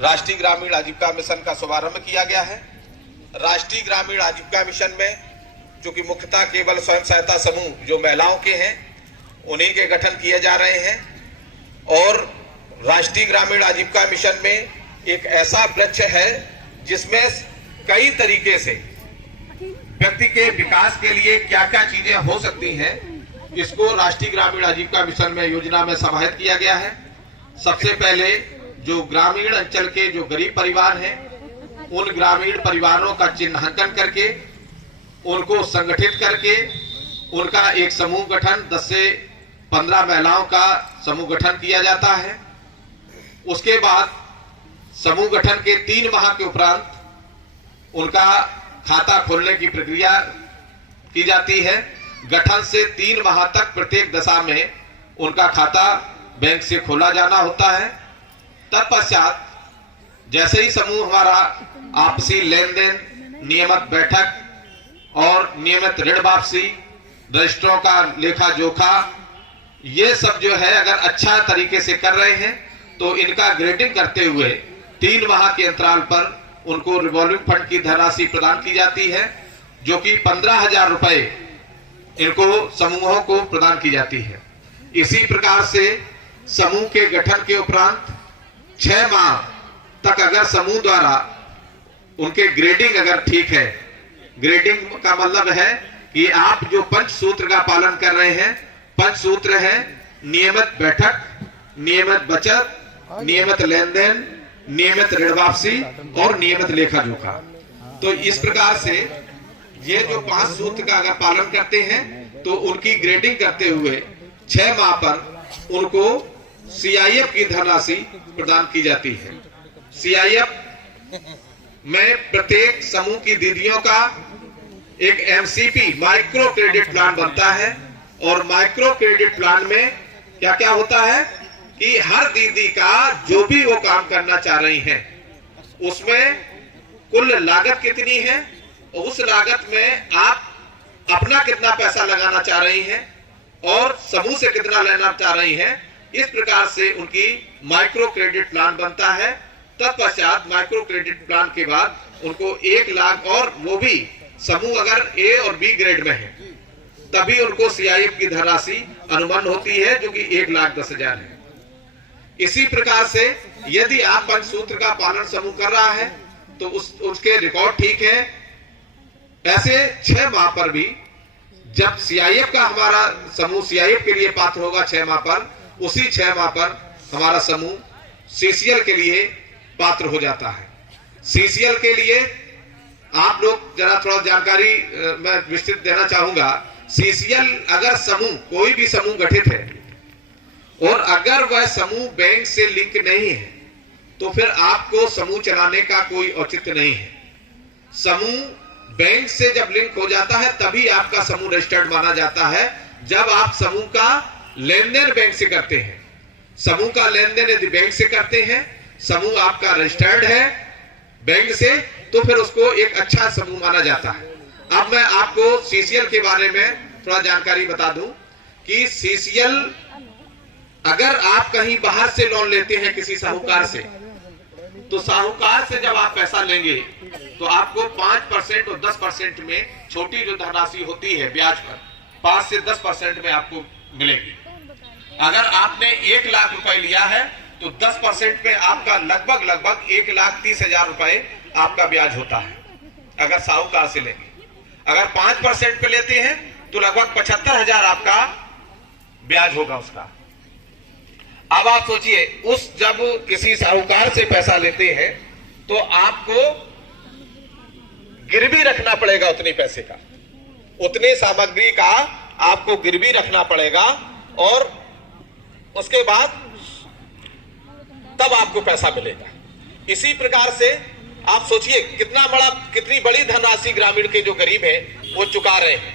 राष्ट्रीय ग्रामीण आजीविका मिशन का शुभारंभ किया गया है। राष्ट्रीय ग्रामीण आजीविका मिशन में चूंकि मुख्यतः केवल स्वयं सहायता समूह जो महिलाओं के हैं उन्हीं के गठन किए जा रहे हैं और राष्ट्रीय ग्रामीण आजीविका मिशन में एक ऐसा वृक्ष है जिसमें कई तरीके से व्यक्ति के विकास के लिए क्या क्या चीजें हो सकती हैं, इसको राष्ट्रीय ग्रामीण आजीविका मिशन में योजना में समाहित किया गया है। सबसे पहले जो ग्रामीण अंचल के जो गरीब परिवार हैं उन ग्रामीण परिवारों का चिन्हांकन करके उनको संगठित करके उनका एक समूह गठन 10 से 15 महिलाओं का समूह गठन किया जाता है। उसके बाद समूह गठन के 3 माह के उपरांत उनका खाता खोलने की प्रक्रिया की जाती है। गठन से 3 माह तक प्रत्येक दशा में उनका खाता बैंक से खोला जाना होता है। तत्पश्चात जैसे ही समूह हमारा आपसी लेन देन, नियमित बैठक और नियमित ऋण वापसी, रजिस्ट्रों का लेखा जोखा, ये सब जो है अगर अच्छा तरीके से कर रहे हैं तो इनका ग्रेडिंग करते हुए 3 माह के अंतराल पर उनको रिवॉल्विंग फंड की धनराशि प्रदान की जाती है, जो कि 15,000 रुपए इनको समूहों को प्रदान की जाती है। इसी प्रकार से समूह के गठन के उपरांत 6 माह तक अगर समूह द्वारा उनके ग्रेडिंग अगर ठीक है, ग्रेडिंग का मतलब है कि आप जो पंचसूत्र का पालन कर रहे हैं, पंचसूत्र है नियमित बैठक, नियमित बचत, नियमित लेन देन, नियमित ऋण वापसी और नियमित लेखा जोखा। तो इस प्रकार से ये जो 5 सूत्र का अगर पालन करते हैं तो उनकी ग्रेडिंग करते हुए 6 माह पर उनको CIF की धनराशि प्रदान की जाती है। CIF में प्रत्येक समूह की दीदियों का एक MCP माइक्रो क्रेडिट प्लान बनता है और माइक्रो क्रेडिट प्लान में क्या क्या होता है कि हर दीदी का जो भी वो काम करना चाह रही हैं उसमें कुल लागत कितनी है और उस लागत में आप अपना कितना पैसा लगाना चाह रही हैं और समूह से कितना लेना चाह रही हैं, इस प्रकार से उनकी माइक्रो क्रेडिट प्लान बनता है। तत्पश्चात माइक्रो क्रेडिट प्लान के बाद उनको 1 लाख और वो भी समूह अगर A और B ग्रेड में है तभी उनको CIF की धनराशि अनुमान होती है, जो कि 1,10,000 है। इसी प्रकार से यदि आप पंचसूत्र का पालन समूह कर रहा है तो उसके रिकॉर्ड ठीक है। ऐसे 6 माह पर भी जब CIF का हमारा समूह CIF के लिए पात्र होगा 6 माह पर, उसी 6 माह पर हमारा समूह CCL के लिए पात्र हो जाता है। CCL के लिए आप लोग जरा थोड़ा जानकारी मैं विस्तृत देना चाहूंगा। CCL अगर समूह, कोई भी समूह गठित है और अगर वह समूह बैंक से लिंक नहीं है तो फिर आपको समूह चलाने का कोई औचित्य नहीं है। समूह बैंक से जब लिंक हो जाता है तभी आपका समूह रजिस्टर्ड माना जाता है। जब आप समूह का लेन देन बैंक से करते हैं, समूह का लेन देन यदि बैंक से करते हैं, समूह आपका रजिस्टर्ड है बैंक से, तो फिर उसको एक अच्छा समूह माना जाता है। अब मैं आपको CCL के बारे में थोड़ा जानकारी बता दूं कि CCL अगर आप कहीं बाहर से लोन लेते हैं किसी साहूकार से, तो साहूकार से जब आप पैसा लेंगे तो आपको 5% और 10% में छोटी जो धनराशि होती है ब्याज पर 5 से 10% में आपको मिलेगी। अगर आपने 1 लाख रुपए लिया है तो 10% पे आपका लगभग 1,30,000 रुपए आपका ब्याज होता है अगर साहूकार से लेंगे। अगर 5% पे लेते हैं तो लगभग 75,000 आपका ब्याज होगा उसका। अब आप सोचिए, उस जब किसी साहूकार से पैसा लेते हैं तो आपको गिरवी रखना पड़ेगा उतने पैसे का, उतनी सामग्री का आपको गिरवी रखना पड़ेगा और उसके बाद तब आपको पैसा मिलेगा। इसी प्रकार से आप सोचिए कितनी बड़ी धनराशि ग्रामीण के जो गरीब हैं वो चुका रहे हैं।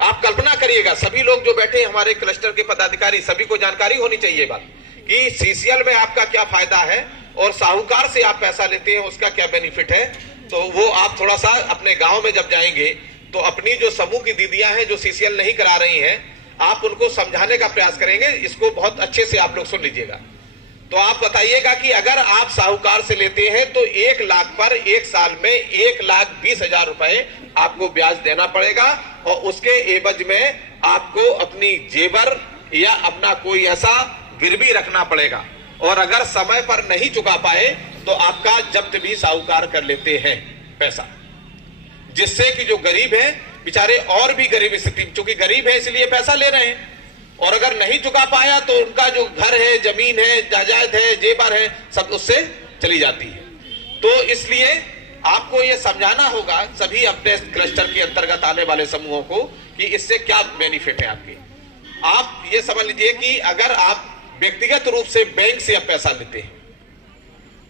आप कल्पना करिएगा, सभी लोग जो बैठे हैं हमारे क्लस्टर के पदाधिकारी, सभी को जानकारी होनी चाहिए बात कि CCL में आपका क्या फायदा है और साहूकार से आप पैसा लेते हैं उसका क्या बेनिफिट है। तो वो आप थोड़ा सा अपने गांव में जब जाएंगे तो अपनी जो समूह की दीदियां हैं जो CCL नहीं करा रही हैं, आप उनको समझाने का प्रयास करेंगे। इसको बहुत अच्छे से आप लोग सुन लीजिएगा। तो आप बताइएगा कि अगर आप साहूकार से लेते हैं तो 1 लाख पर एक साल में 1,20,000 रुपए आपको ब्याज देना पड़ेगा और उसके एवज में आपको अपनी जेवर या अपना कोई ऐसा गिरवी रखना पड़ेगा, और अगर समय पर नहीं चुका पाए तो आपका जब्त भी साहूकार कर लेते हैं पैसा, जिससे कि जो गरीब है बेचारे और भी गरीब स्थिति, क्योंकि गरीब है इसलिए पैसा ले रहे हैं, और अगर नहीं चुका पाया तो उनका जो घर है, जमीन है, जायदाद है, जेवर है, सब उससे चली जाती है। तो इसलिए आपको ये समझाना होगा सभी अपने क्लस्टर के अंतर्गत आने वाले समूहों को कि इससे क्या बेनिफिट है आपके। आप ये समझ लीजिए कि अगर आप व्यक्तिगत रूप से बैंक से आप पैसा लेते हैं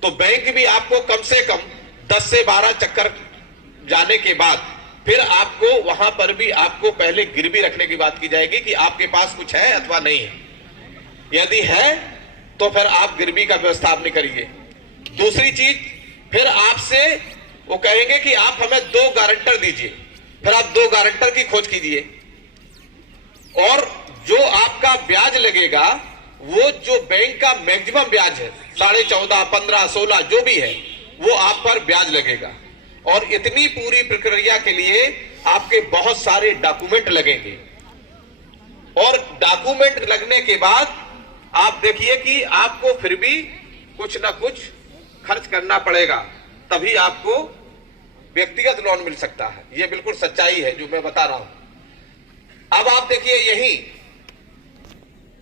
तो बैंक भी आपको कम से कम 10 से 12 चक्कर जाने के बाद फिर आपको वहां पर भी आपको पहले गिरवी रखने की बात की जाएगी कि आपके पास कुछ है अथवा नहीं है। यदि है तो फिर आप गिरवी का व्यवस्था आप नहीं करिए। दूसरी चीज, फिर आपसे वो कहेंगे कि आप हमें 2 गारंटर दीजिए, फिर आप 2 गारंटर की खोज कीजिए, और जो आपका ब्याज लगेगा वो जो बैंक का मैक्सिमम ब्याज है 14.5, 15, 16 जो भी है वो आप पर ब्याज लगेगा, और इतनी पूरी प्रक्रिया के लिए आपके बहुत सारे डॉक्यूमेंट लगेंगे, और डॉक्यूमेंट लगने के बाद आप देखिए कि आपको फिर भी कुछ ना कुछ खर्च करना पड़ेगा, तभी आपको व्यक्तिगत लोन मिल सकता है। यह बिल्कुल सच्चाई है जो मैं बता रहा हूं। अब आप देखिए यही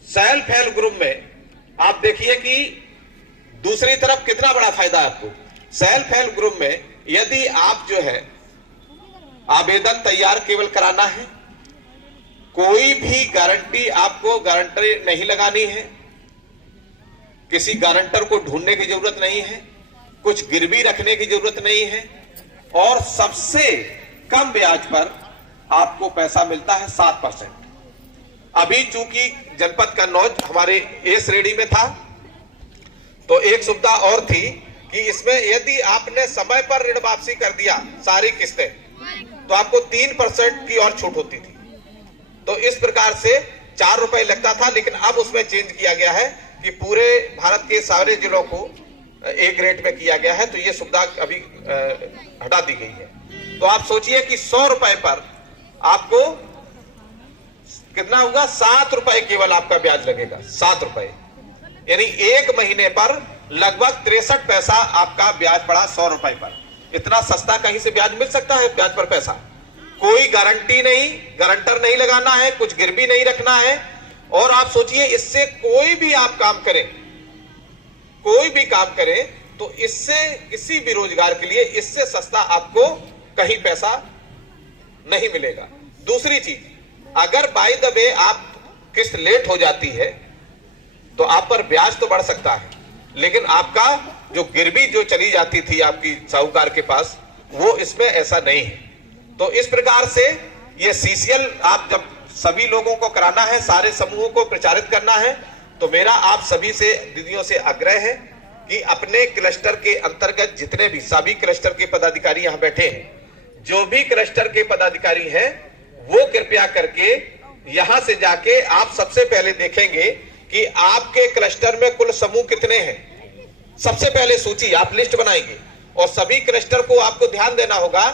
सेल्फ हेल्प ग्रुप में आप देखिए कि दूसरी तरफ कितना बड़ा फायदा है आपको। सेल्फ हेल्प ग्रुप में यदि आप जो है आवेदन तैयार केवल कराना है, कोई भी गारंटी आपको गारंटी नहीं लगानी है, किसी गारंटर को ढूंढने की जरूरत नहीं है, कुछ गिरवी रखने की जरूरत नहीं है, और सबसे कम ब्याज पर आपको पैसा मिलता है 7%। अभी चूंकि जनपद कन्नौज हमारे ए श्रेणी में था तो एक सुविधा और थी कि इसमें यदि आपने समय पर ऋण वापसी कर दिया सारी किस्तें तो आपको 3% की और छूट होती थी। तो इस प्रकार से 4 रुपए लगता था, लेकिन अब उसमें चेंज किया गया है कि पूरे भारत के सारे जिलों को एक रेट में किया गया है, तो ये सुविधा अभी हटा दी गई है। तो आप सोचिए कि 100 रुपए पर आपको कितना होगा, 7 रुपए केवल आपका ब्याज लगेगा, 7 रुपए, यानी 1 महीने पर लगभग 63 पैसा आपका ब्याज पड़ा 100 रुपए पर। इतना सस्ता कहीं से ब्याज मिल सकता है? ब्याज पर पैसा, कोई गारंटी नहीं, गारंटर नहीं लगाना है, कुछ गिरवी नहीं रखना है, और आप सोचिए इससे कोई भी आप काम करें, कोई भी काम करें तो इससे किसी भी रोजगार के लिए इससे सस्ता आपको कहीं पैसा नहीं मिलेगा। दूसरी चीज, अगर बाय द वे आप किस्त लेट हो जाती है तो आप पर ब्याज तो बढ़ सकता है, लेकिन आपका जो गिरवी जो चली जाती थी आपकी साहूकार के पास वो इसमें ऐसा नहीं है। तो इस प्रकार से ये सीसीएल आप जब सभी लोगों को कराना है, सारे समूहों को प्रचारित करना है, तो मेरा आप सभी से दीदियों से आग्रह है कि अपने क्लस्टर के अंतर्गत जितने भी सभी क्लस्टर के पदाधिकारी यहां बैठे हैं, जो भी क्लस्टर के पदाधिकारी हैं वो कृपया करके यहां से जाके आप सबसे पहले देखेंगे कि आपके क्लस्टर में कुल समूह कितने हैं। सबसे पहले सूची आप लिस्ट बनाएंगे, और सभी क्लस्टर को आपको ध्यान देना होगा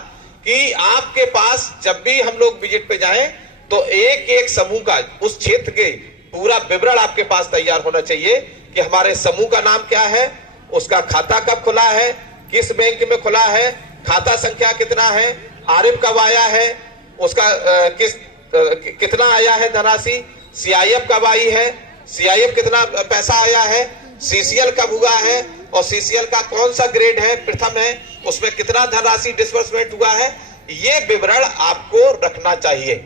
कि आपके पास जब भी हम लोग विजिट पे जाएं तो एक एक समूह का उस क्षेत्र के पूरा विवरण आपके पास तैयार होना चाहिए कि हमारे समूह का नाम क्या है, उसका खाता कब खुला है, किस बैंक में खुला है, खाता संख्या कितना है, आरिफ कब आया है, उसका कितना आया है धनराशि, सीआईएफ कब आई है, सीआईएफ कितना पैसा आया है, सीसीएल कब हुआ है, और सीसीएल का कौन सा ग्रेड है, प्रथम है, उसमें कितना धनराशि डिस्बर्समेंट हुआ है, ये विवरण आपको रखना चाहिए।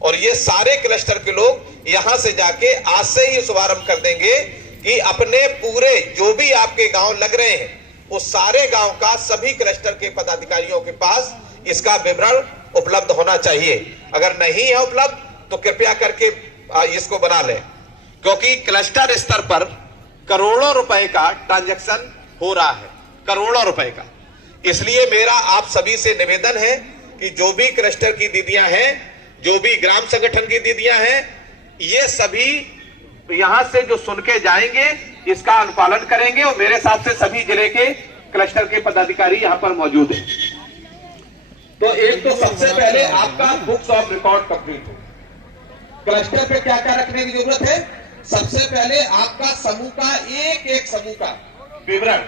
और ये सारे क्लस्टर के लोग यहां से जाके आज से ही शुभारंभ कर देंगे कि अपने पूरे जो भी आपके गांव लग रहे हैं उस सारे गांव का सभी क्लस्टर के पदाधिकारियों के पास इसका विवरण उपलब्ध होना चाहिए। अगर नहीं है उपलब्ध तो कृपया करके इसको बना लें, क्योंकि क्लस्टर स्तर पर करोड़ों रुपए का ट्रांजैक्शन हो रहा है, करोड़ों रुपए का। इसलिए मेरा आप सभी से निवेदन है कि जो भी क्लस्टर की दीदियां हैं, जो भी ग्राम संगठन की दीदियां हैं, ये सभी यहां से जो सुन के जाएंगे इसका अनुपालन करेंगे और मेरे साथ से सभी जिले के क्लस्टर के पदाधिकारी यहां पर मौजूद हैं। तो एक तो सबसे पहले आपका बुक्स ऑफ रिकॉर्ड कंप्लीट हो। क्लस्टर पे क्या क्या रखने की जरूरत है? सबसे पहले आपका समूह का एक एक समूह का विवरण